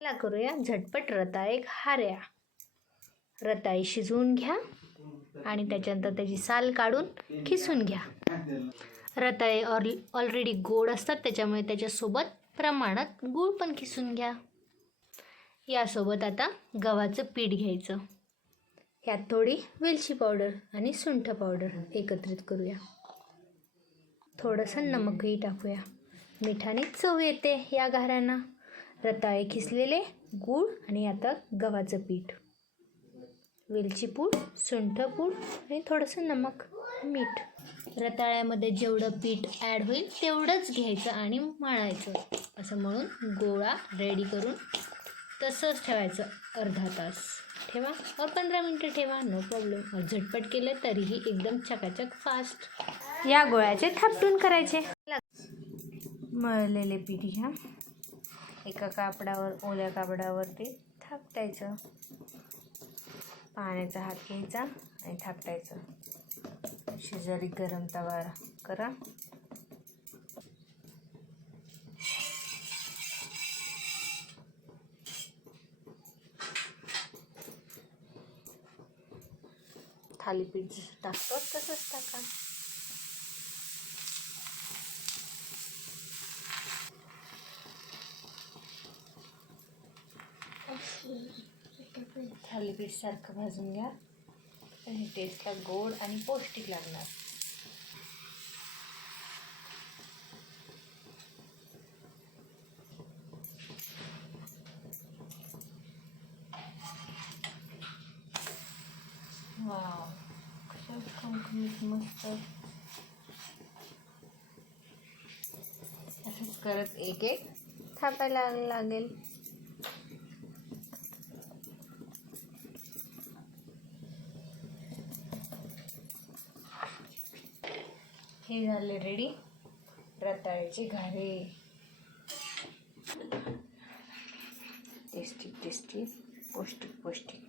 चला करूया. झटपट रताळे घाऱ्या रताळे शिजवून घ्या आणि त्याच्यानंतर त्याची साल काढून खिसून घ्या. रताळे ऑल ऑलरेडी गोड असतात त्याच्यामुळे त्याच्यासोबत प्रमाणात गूळ पण खिसून घ्या. यासोबत आता गव्हाचं पीठ घ्यायचं. यात थोडी वेलची पावडर आणि सुंठ पावडर एकत्रित करूया. थोडंसं नमकही टाकूया. मिठाने चव येते या घाऱ्यांना रताळे खिसलेले गूळ आणि आता गव्हाचं पीठ. वेलची पूड पूड आणि थोडंसं नमक मीठ. रताळ्यामध्ये जेवढं पीठ ॲड होईल तेवढंच घ्यायचं आणि मळायचं. असं म्हणून गोळा रेडी करून तसंच ठेवायचं अर्धा तास. ठेवा. और पंधरा मिनटं ठेवा. नो प्रॉब्लेम झटपट केलं तरीही एकदम चकाचक फास्ट या गोळ्याचे थापटून करायचे. मळलेले पीठ घ्या. एका कापडावर ओल्या कापडावरती थापटायचं. पाण्याचा हात घ्यायचा आणि थापटायचं. शेजारी गरम तवा करा. थालीपीठ जसं टाकतो तसंच टाका. थालीपीठ सारखं भाजून घ्या. आणि टेस्टला गोड आणि पौष्टिक लागणार. वाव कसं खमखमीत मस्त. असंच करत एक एक थापायला लागेल. हे झाले रेडी रताळ्याचे घारे. टेस्टी टेस्टी पौष्टिक पौष्टिक.